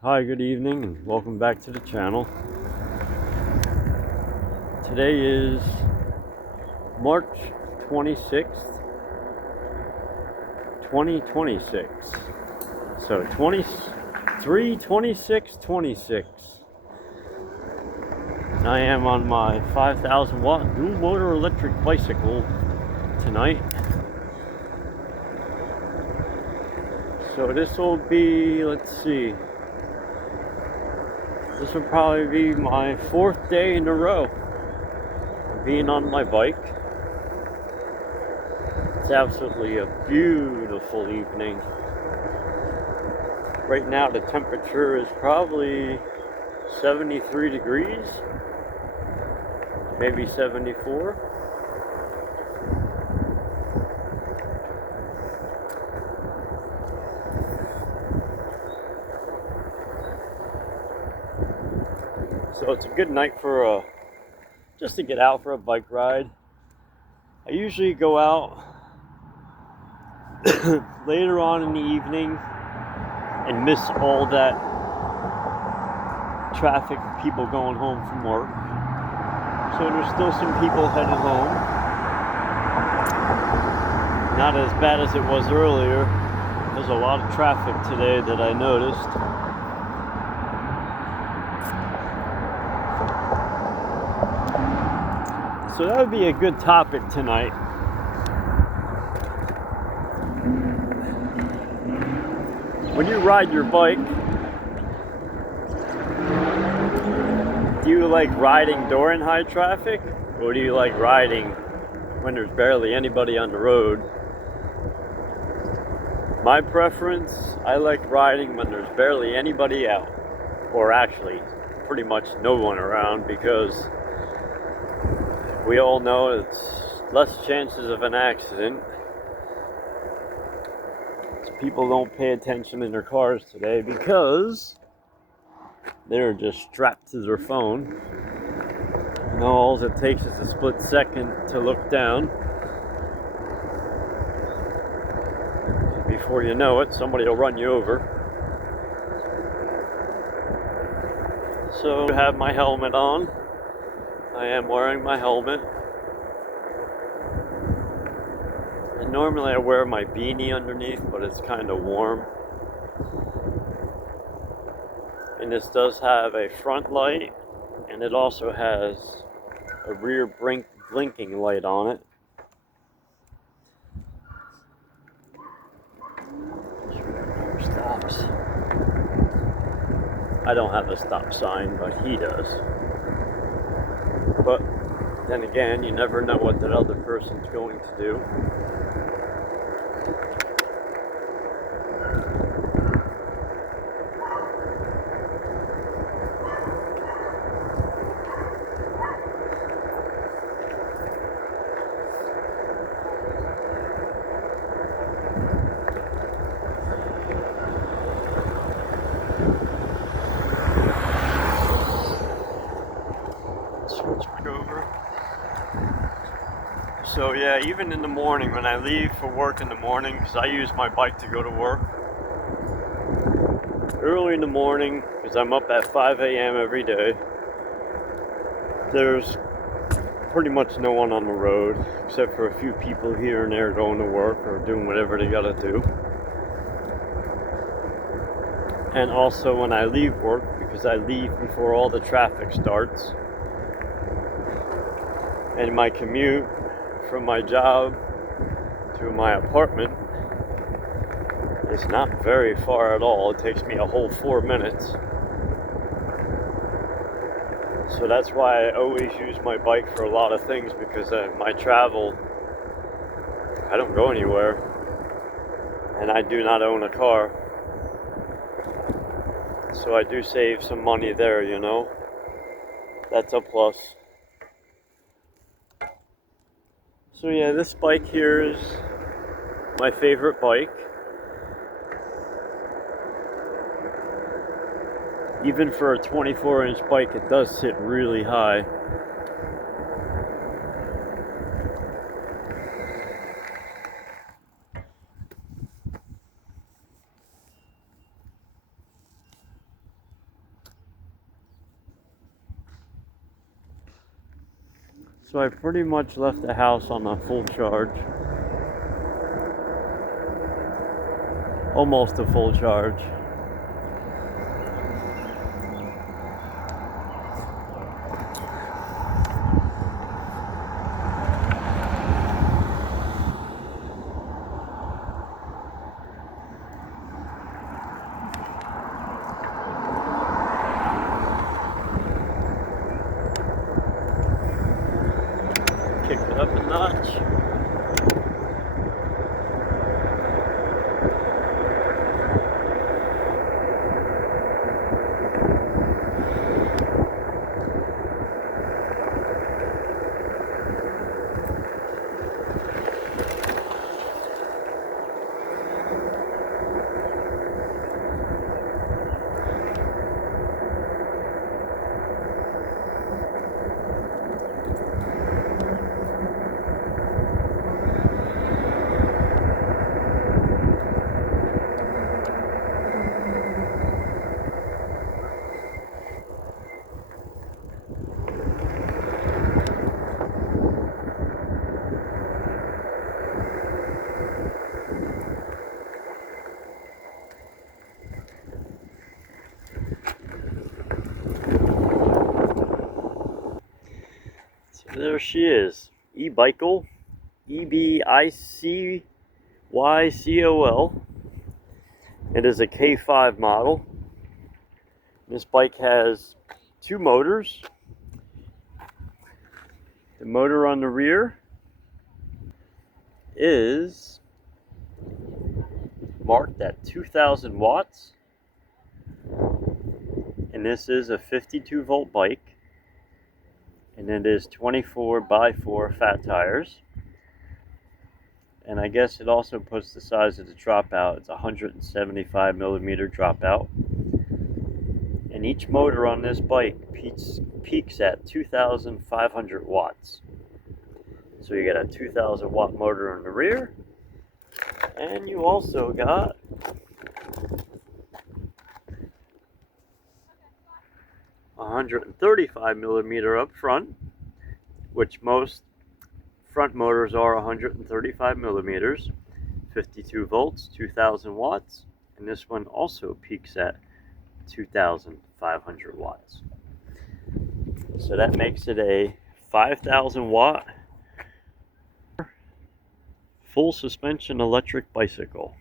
Hi, good evening, and welcome back to the channel. Today is March 26th, 2026. So 23/26/26. And I am on my 5,000 watt dual motor electric bicycle tonight. So this will be, let's see, this will probably be my 4th day in a row of being on my bike. It's absolutely a beautiful evening. Right now the temperature is probably 73 degrees, maybe 74. So it's a good night for just to get out for a bike ride. I usually go out later on in the evening and miss all that traffic, people going home from work. So there's still some people headed home. Not as bad as it was earlier. There's a lot of traffic today that I noticed. So that would be a good topic tonight. When you ride your bike, do you like riding during high traffic, or do you like riding when there's barely anybody on the road? My preference, I like riding when there's barely anybody out, or actually pretty much no one around, because we all know it's less chances of an accident. So people don't pay attention in their cars today because they're just strapped to their phone. And all it takes is a split second to look down. Before you know it, somebody will run you over. So I have my helmet on. I am wearing my helmet. And normally I wear my beanie underneath, but it's kind of warm. And this does have a front light, and it also has a rear blinking light on it. Stops. I don't have a stop sign, but he does. But then again, you never know what that other person's going to do. Switch back over. So yeah, even in the morning when I leave for work in the morning, because I use my bike to go to work, early in the morning, because I'm up at 5 a.m. every day, there's pretty much no one on the road, except for a few people here and there going to work or doing whatever they gotta do. And also when I leave work, because I leave before all the traffic starts, and my commute from my job to my apartment is not very far at all. It takes me a whole 4 minutes. So that's why I always use my bike for a lot of things, because my travel, I don't go anywhere, and I do not own a car. So I do save some money there, you know. That's a plus. So yeah, this bike here is my favorite bike. Even for a 24-inch bike, it does sit really high. So I pretty much left the house on a full charge. Almost a full charge. Kick it up a notch. There she is, eBicol, EBICYCOL. It is a K5 model. This bike has two motors. The motor on the rear is marked at 2,000 watts. And this is a 52 volt bike. And it is 24x4 fat tires. And I guess it also puts the size of the dropout. It's 175 millimeter dropout. And each motor on this bike peaks at 2,500 watts. So you got a 2,000 watt motor in the rear. And you also got a 135 millimeter up front, which most front motors are 135 millimeters, 52 volts, 2,000 watts, and this one also peaks at 2,500 watts. So that makes it a 5,000 watt full suspension electric bicycle.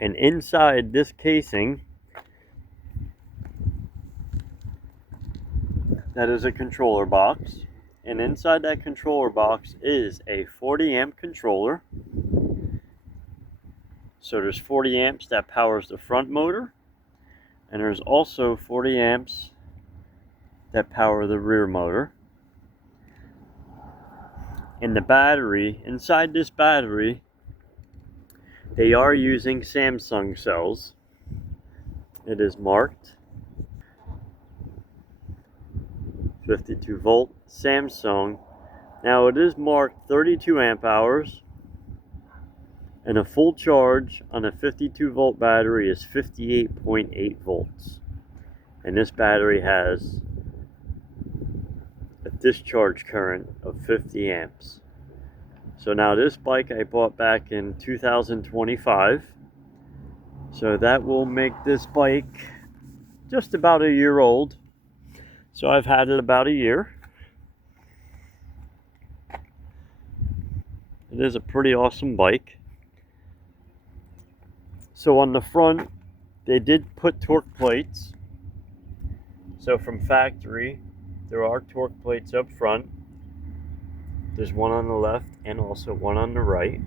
And inside this casing, that is a controller box, and inside that controller box is a 40 amp controller. So there's 40 amps that powers the front motor, and there's also 40 amps that power the rear motor. And the battery, inside this battery, they are using Samsung cells. It is marked 52 volt Samsung. Now it is marked 32 amp hours, and a full charge on a 52 volt battery is 58.8 volts. And this battery has a discharge current of 50 amps. So now this bike I bought back in 2025. So that will make this bike just about a year old. So I've had it about a year. It is a pretty awesome bike. So on the front, they did put torque plates. So from factory, there are torque plates up front. There's one on the left and also one on the right.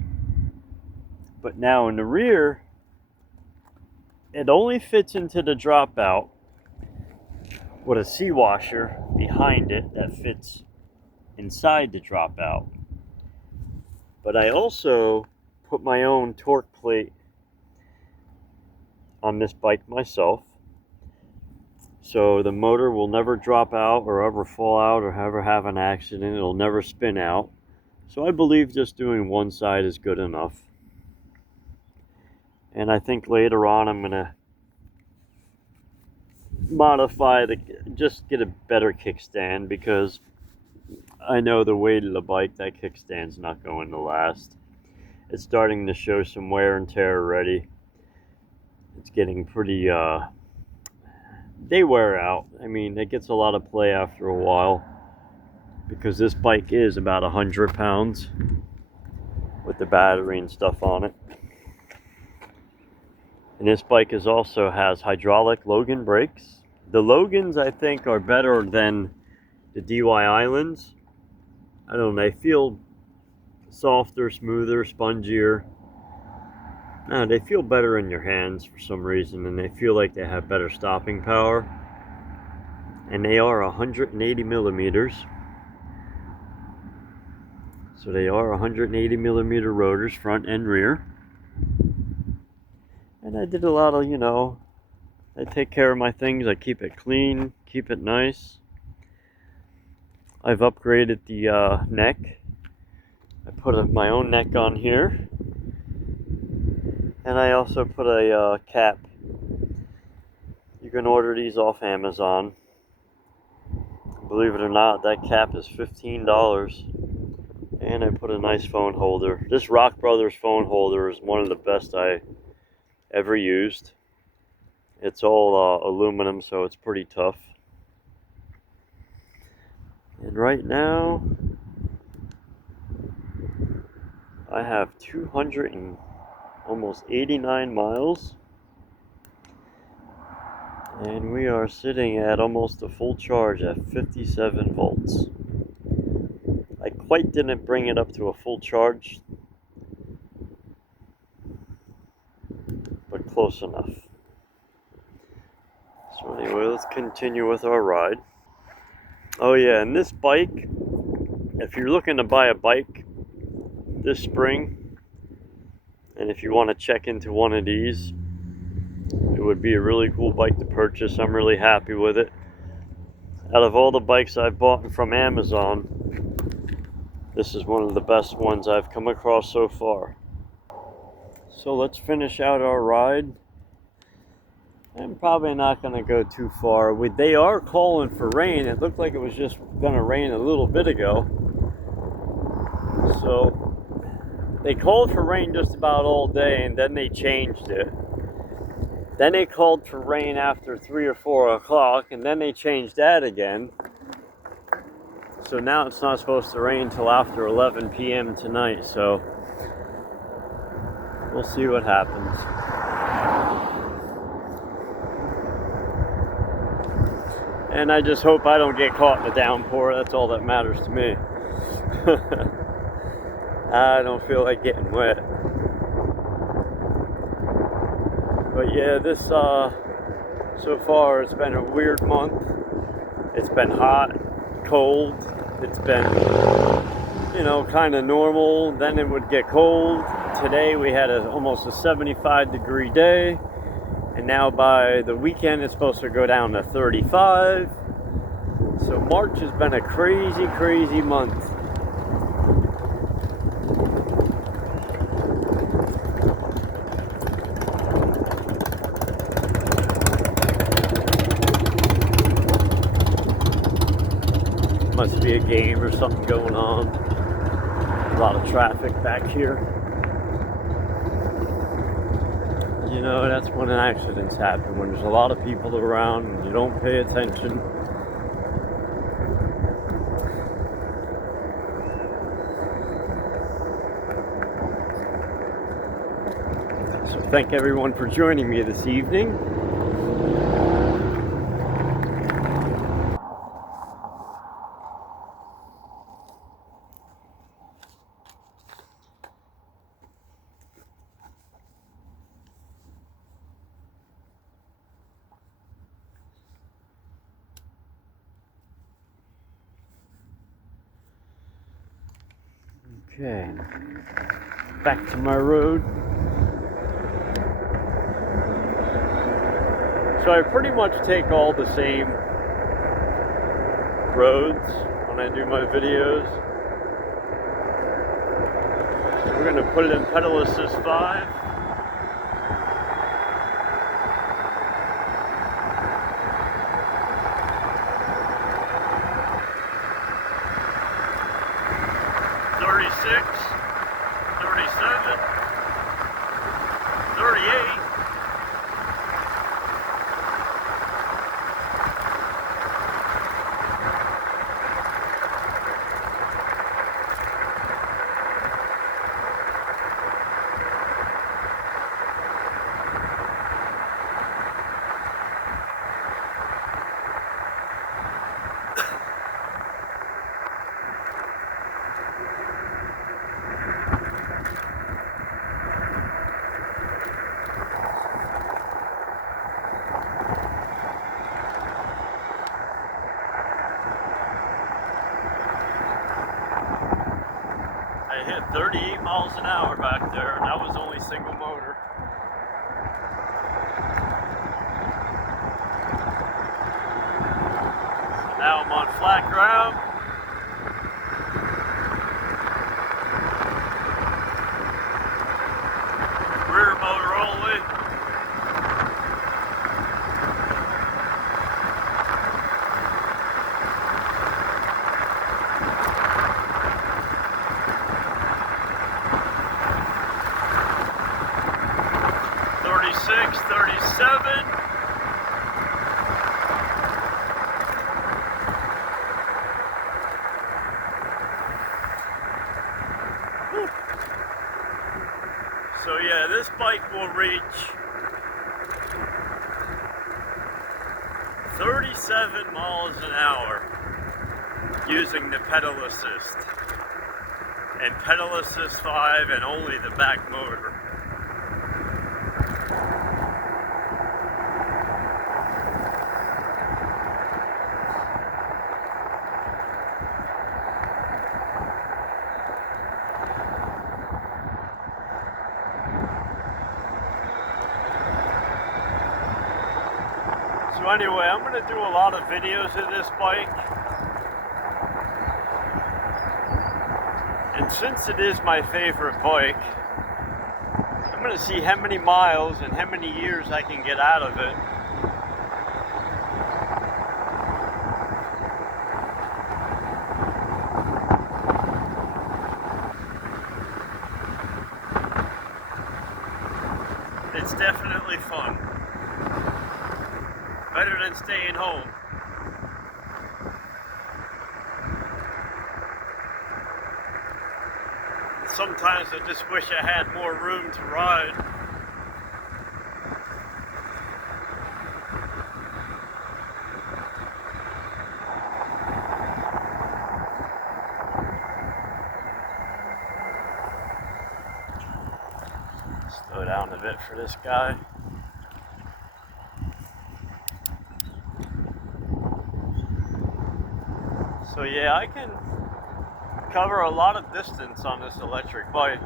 But now in the rear, it only fits into the dropout with a C-washer behind it that fits inside the dropout. But I also put my own torque plate on this bike myself, so the motor will never drop out or ever fall out or ever have an accident. It'll never spin out. So I believe just doing one side is good enough. And I think later on I'm gonna modify just get a better kickstand, because I know the weight of the bike, that kickstand's not going to last. It's starting to show some wear and tear already. It's getting pretty, they wear out. I mean, it gets a lot of play after a while because this bike is about 100 pounds with the battery and stuff on it. And this bike also has hydraulic Logan brakes. The Logans, I think, are better than the DY Islands. I don't know, they feel softer, smoother, spongier. No, they feel better in your hands for some reason, and they feel like they have better stopping power. And they are 180 millimeters. So they are 180 millimeter rotors, front and rear. And I did a lot of, I take care of my things. I keep it clean, keep it nice. I've upgraded the neck. I put my own neck on here. And I also put a cap. You can order these off Amazon. Believe it or not, that cap is $15. And I put a nice phone holder. This Rock Brothers phone holder is one of the best I ever used. It's all aluminum, so it's pretty tough. And right now, I have 289 miles. And we are sitting at almost a full charge at 57 volts. I quite didn't bring it up to a full charge, but close enough. So anyway, let's continue with our ride. Oh yeah, and this bike, if you're looking to buy a bike this spring, and if you want to check into one of these, it would be a really cool bike to purchase. I'm really happy with it. Out of all the bikes I've bought from Amazon, this is one of the best ones I've come across so far. So let's finish out our ride. I'm probably not going to go too far. They are calling for rain. It looked like it was just going to rain a little bit ago. So they called for rain just about all day, and then they changed it. Then they called for rain after 3 or 4 o'clock, and then they changed that again. So now it's not supposed to rain until after 11 p.m. tonight, so we'll see what happens. And I just hope I don't get caught in the downpour. That's all that matters to me. I don't feel like getting wet. But yeah, this, so far it's been a weird month. It's been hot, cold. It's been, kind of normal. Then it would get cold. Today we had almost a 75-degree day. And now by the weekend it's supposed to go down to 35. So March has been a crazy, crazy month. Must be a game or something going on. A lot of traffic back here. That's when accidents happen, when there's a lot of people around and you don't pay attention. So thank everyone for joining me this evening. Okay, back to my road. So I pretty much take all the same roads when I do my videos. So we're going to put it in pedal assist 5. 36, 37, 38. I hit 38 miles an hour back there, and that was only single motor. So now I'm on flat ground. Rear motor only. Six, 37. Whew. So yeah, this bike will reach 37 miles an hour using the pedal assist. And pedal assist 5 and only the back motor. So anyway, I'm going to do a lot of videos of this bike. And since it is my favorite bike, I'm going to see how many miles and how many years I can get out of it. It's definitely fun. Better than staying home. Sometimes I just wish I had more room to ride. Slow down a bit for this guy. So yeah, I can cover a lot of distance on this electric bike.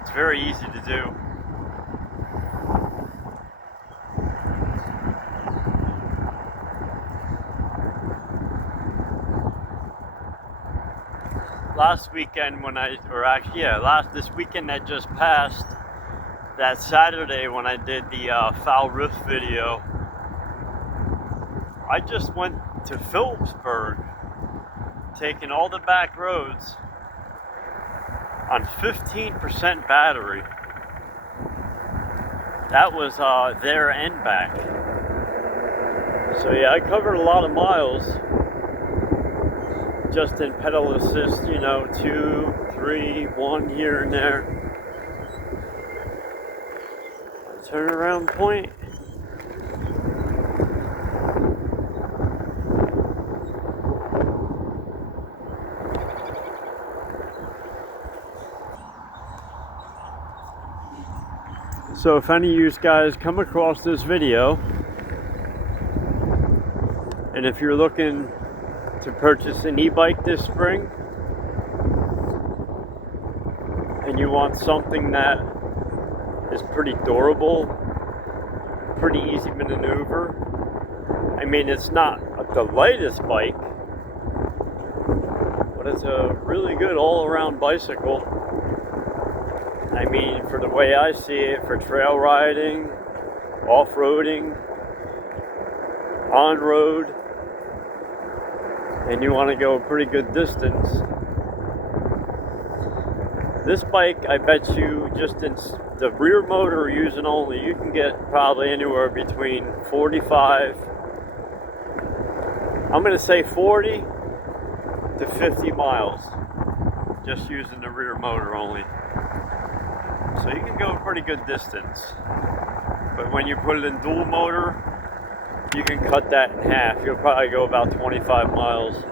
It's very easy to do. Last weekend this weekend that just passed, that Saturday when I did the Foul Roof video, I just went to Phillipsburg, taking all the back roads on 15% battery. That was there and back. So yeah, I covered a lot of miles just in pedal assist, 2, 3, 1 here and there. Turn around point. So if any of you guys come across this video, and if you're looking to purchase an e-bike this spring, and you want something that is pretty durable, pretty easy to maneuver, I mean, it's not the lightest bike, but it's a really good all-around bicycle. I mean, for the way I see it, for trail riding, off-roading, on-road, and you want to go a pretty good distance, this bike, I bet you, just in the rear motor using only, you can get probably anywhere between 45, I'm going to say 40 to 50 miles, just using the rear motor only. So you can go a pretty good distance. But when you put it in dual motor, you can cut that in half. You'll probably go about 25 miles.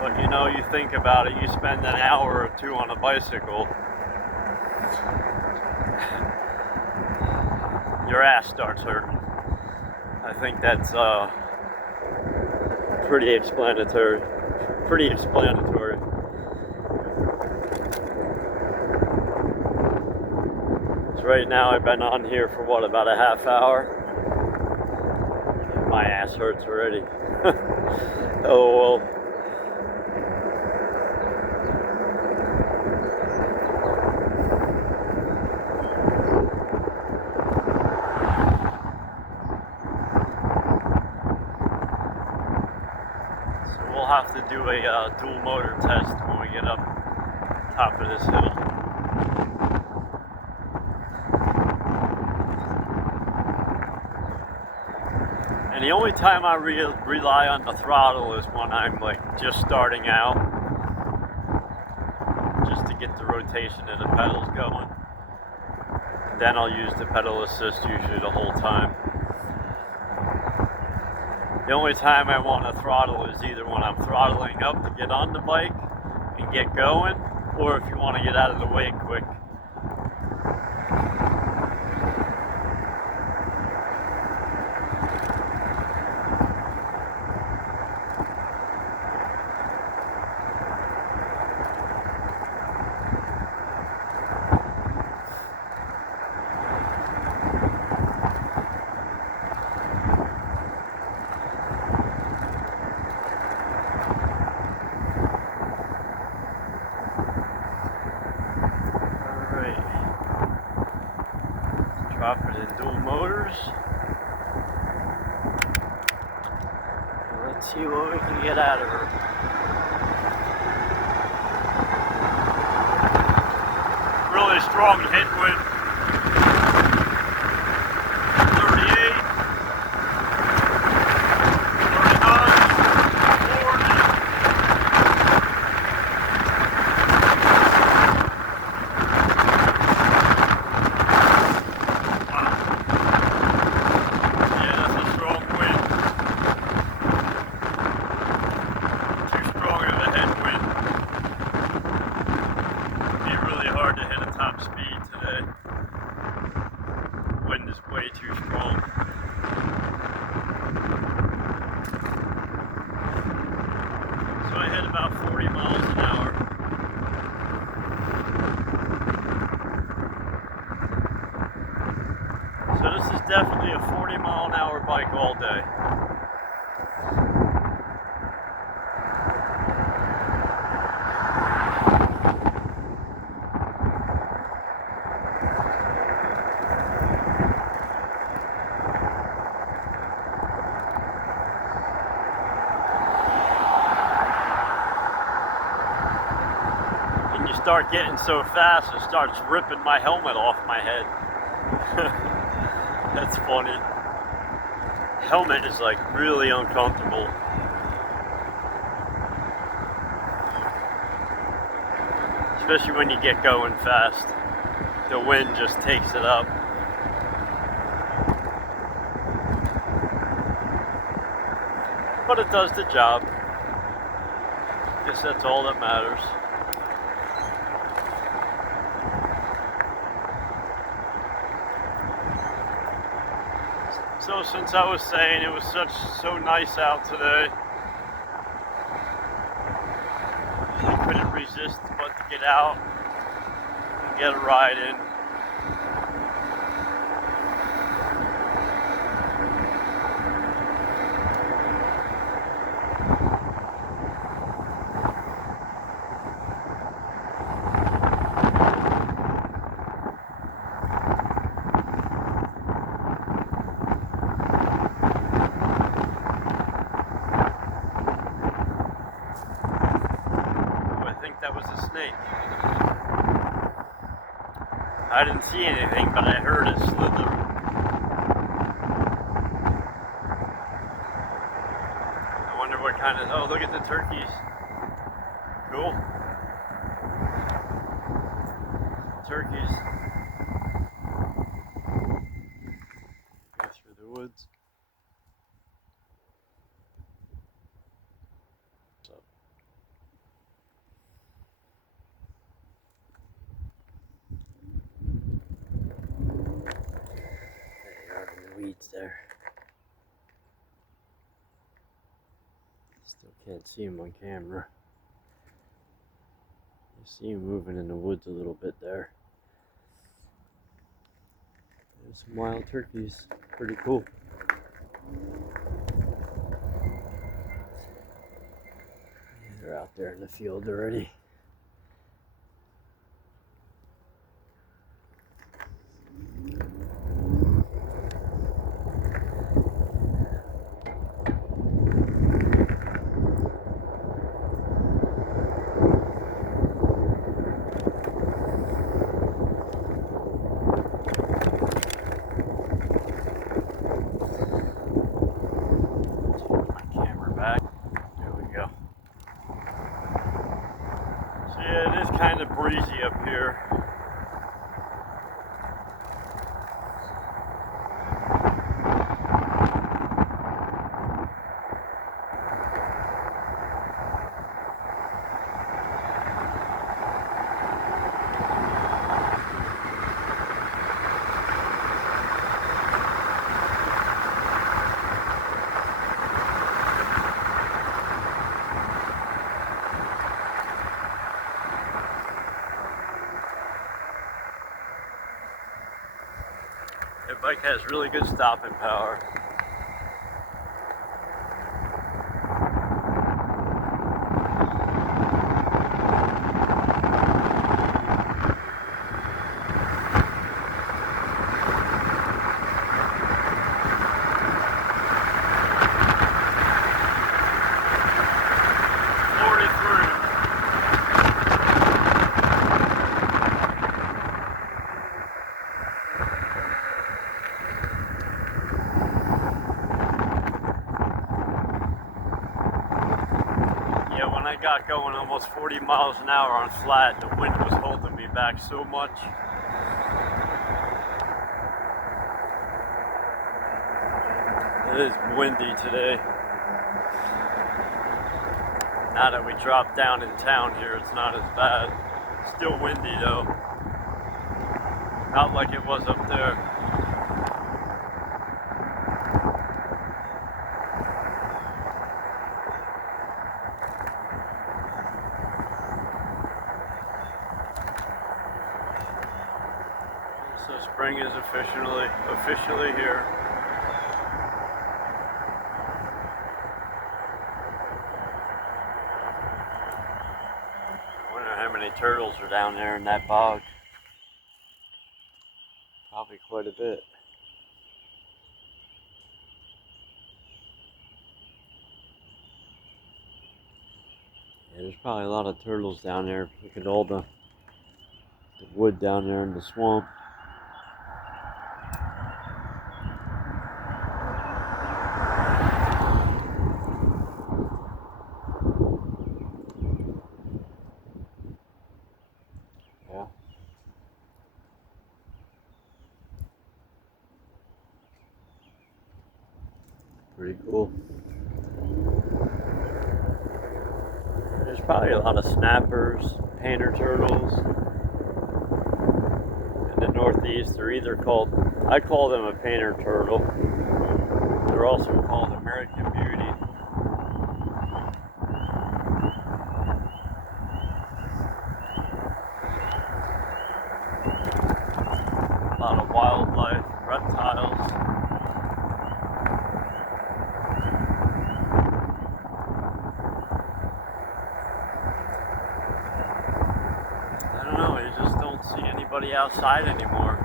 But you know, you think about it, you spend an hour or two on a bicycle, your ass starts hurting. I think that's pretty explanatory. So right now I've been on here for what, about a half hour? My ass hurts already. Oh well. We'll have to do a dual motor test when we get up top of this hill. And the only time I rely on the throttle is when I'm like just starting out, just to get the rotation of the pedals going. Then I'll use the pedal assist usually the whole time. The only time I want to throttle is either when I'm throttling up to get on the bike and get going, or if you want to get out of the way quick. Drop it in dual motors. Let's see what we can get out of her. Really strong headwind. 38, 39, 40. Speed today. Wind is way too strong. So I hit about 40 miles an hour. So this is definitely a 40-mile-an-hour bike all day. Start getting so fast, it starts ripping my helmet off my head. That's funny. Helmet is like really uncomfortable. Especially when you get going fast. The wind just takes it up. But it does the job. Guess that's all that matters. So since I was saying it was so nice out today, I couldn't resist but to get out and get a ride in. think that was a snake. I didn't see anything, but I heard it slither. I wonder what kind of... Oh, look at the turkeys. Cool. Turkeys. Go through the woods. What's up? There you are in the weeds there. Still can't see him on camera. You see him moving in the woods a little bit there. There's some wild turkeys. Pretty cool. They're out there in the field already. Yeah, it is kind of breezy up here. That bike has really good stopping power. I got going almost 40 miles an hour on flat. The wind was holding me back so much. It is windy today. Now that we dropped down in town here, it's not as bad. Still windy though. Not like it was up there. So spring is officially here. I wonder how many turtles are down there in that bog. Probably quite a bit. Yeah, there's probably a lot of turtles down there. Look at all the wood down there in the swamp. Yeah. Pretty cool. There's probably a lot of snappers, painter turtles. In the Northeast, they're either called, I call them a painter turtle. They're also called American Beauty. A lot of wildlife, reptiles. I don't know, you just don't see anybody outside anymore.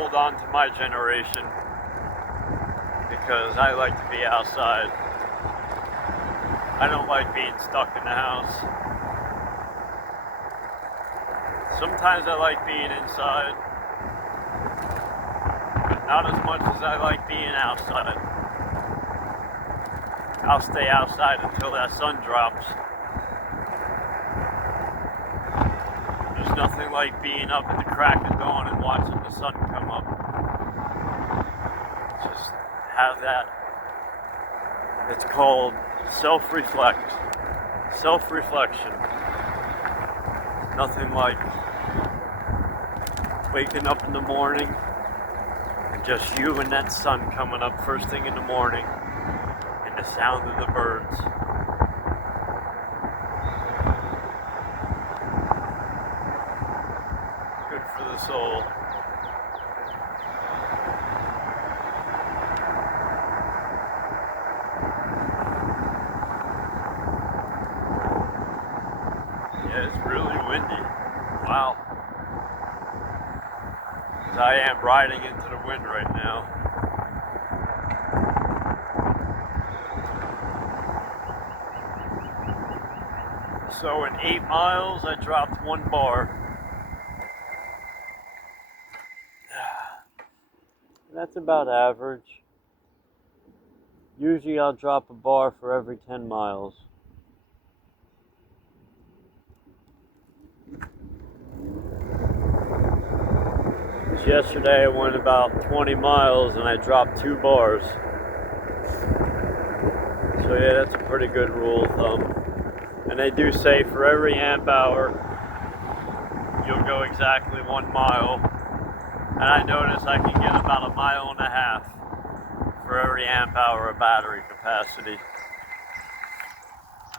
hold on to my generation because I like to be outside. I don't like being stuck in the house. Sometimes I like being inside, but not as much as I like being outside. I'll stay outside until that sun drops. There's nothing like being up at the crack of dawn and watching the sun come up. Just have that. It's called self-reflection. Nothing like waking up in the morning and just you and that sun coming up first thing in the morning and the sound of the birds. Good for the soul. Yeah, it's really windy. Wow. I am riding into the wind right now. So in 8 miles, I dropped 1 bar. That's about average. Usually I'll drop a bar for every 10 miles. Yesterday I went about 20 miles and I dropped 2 bars. So yeah, that's a pretty good rule of thumb. And they do say for every amp hour, you'll go exactly 1 mile. And I notice I can get about 1.5 miles for every amp hour of battery capacity.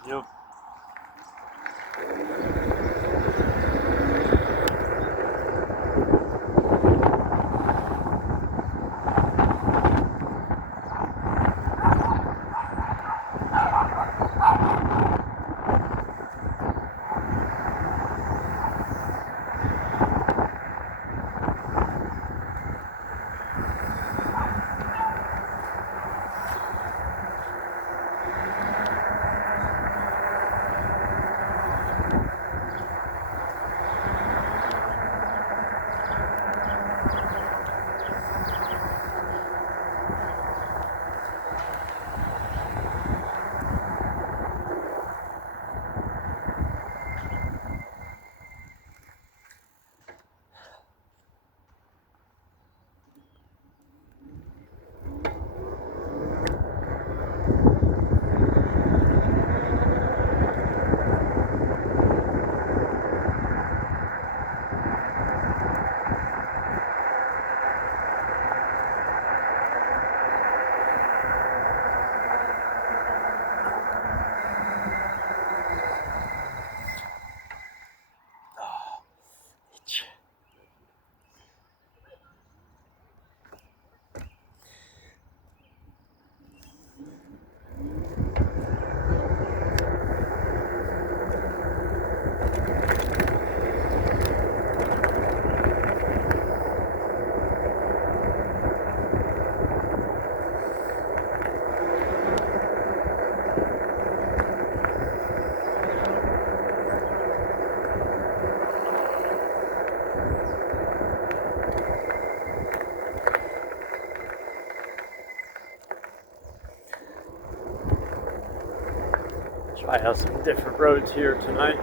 Yep. Try out some different roads here tonight.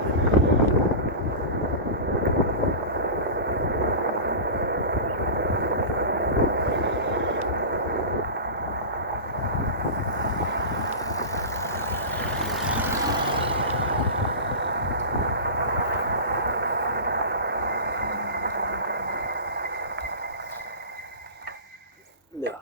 Yeah.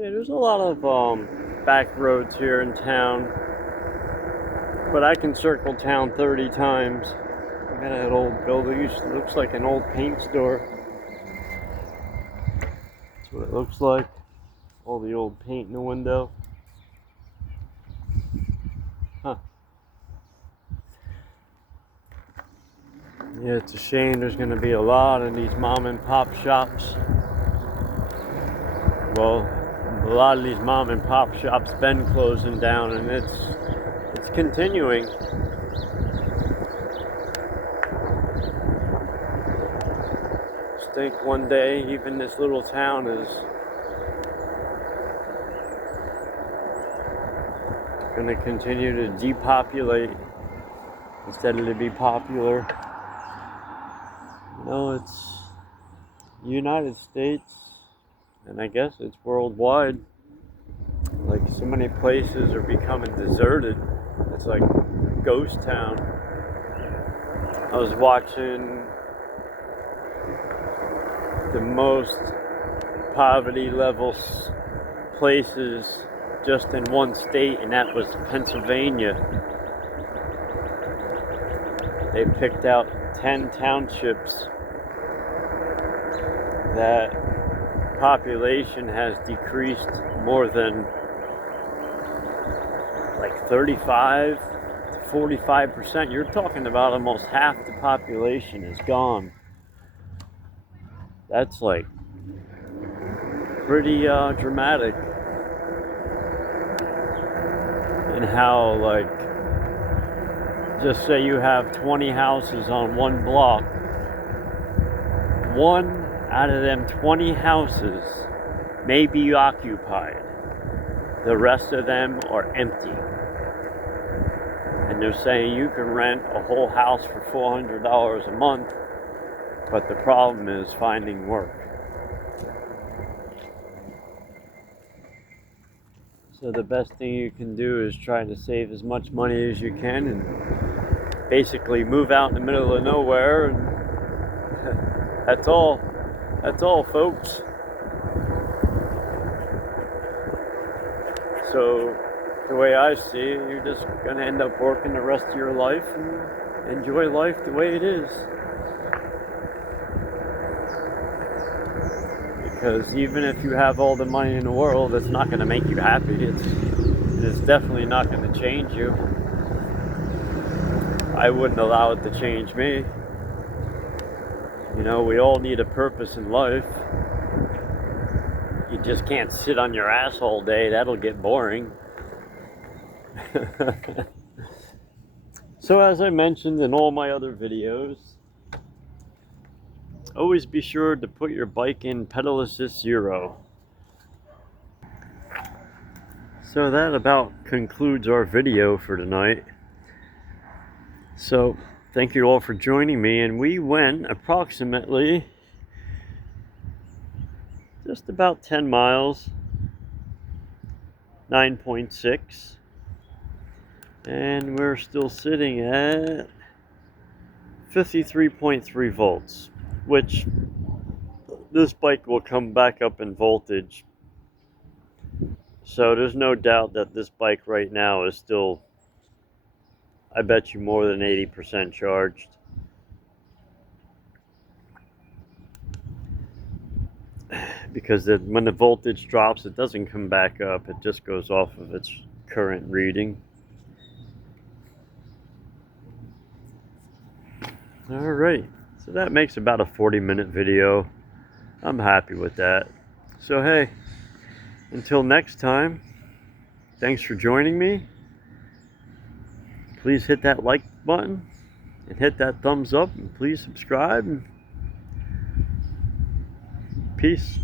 Yeah, there's a lot of back roads here in town, but I can circle town 30 times. I got that old building. It looks like an old paint store. That's what it looks like. All the old paint in the window. Huh. Yeah, it's a shame there's going to be a lot of these mom and pop shops. Well, a lot of these mom and pop shops been closing down, and it's continuing. Just think one day even this little town is going to continue to depopulate instead of to be popular. You know, it's the United States, and I guess it's worldwide. Like, so many places are becoming deserted. It's like a ghost town. I was watching the most poverty level places just in one state, and that was Pennsylvania. They picked out 10 townships that population has decreased more than like 35 to 45%. You're talking about almost half the population is gone. That's like pretty dramatic. And how, like, just say you have 20 houses on one block, one out of them 20 houses may be occupied. The rest of them are empty. And they're saying you can rent a whole house for $400 a month, but the problem is finding work. So the best thing you can do is try to save as much money as you can and basically move out in the middle of nowhere, and that's all. That's all, folks. So the way I see it, you're just going to end up working the rest of your life and enjoy life the way it is. Because even if you have all the money in the world, it's not going to make you happy. It's definitely not going to change you. I wouldn't allow it to change me. You know, we all need a purpose in life. You just can't sit on your ass all day. That'll get boring. So as I mentioned in all my other videos, always be sure to put your bike in pedal assist 0. So that about concludes our video for tonight. So thank you all for joining me, and we went approximately just about 10 miles, 9.6, and we're still sitting at 53.3 volts, which this bike will come back up in voltage. So there's no doubt that this bike right now is still, I bet you, more than 80% charged. Because when the voltage drops, it doesn't come back up, it just goes off of its current reading. Alright, so that makes about a 40-minute video. I'm happy with that. So hey, until next time, thanks for joining me. Please hit that like button and hit that thumbs up, and please subscribe. And peace.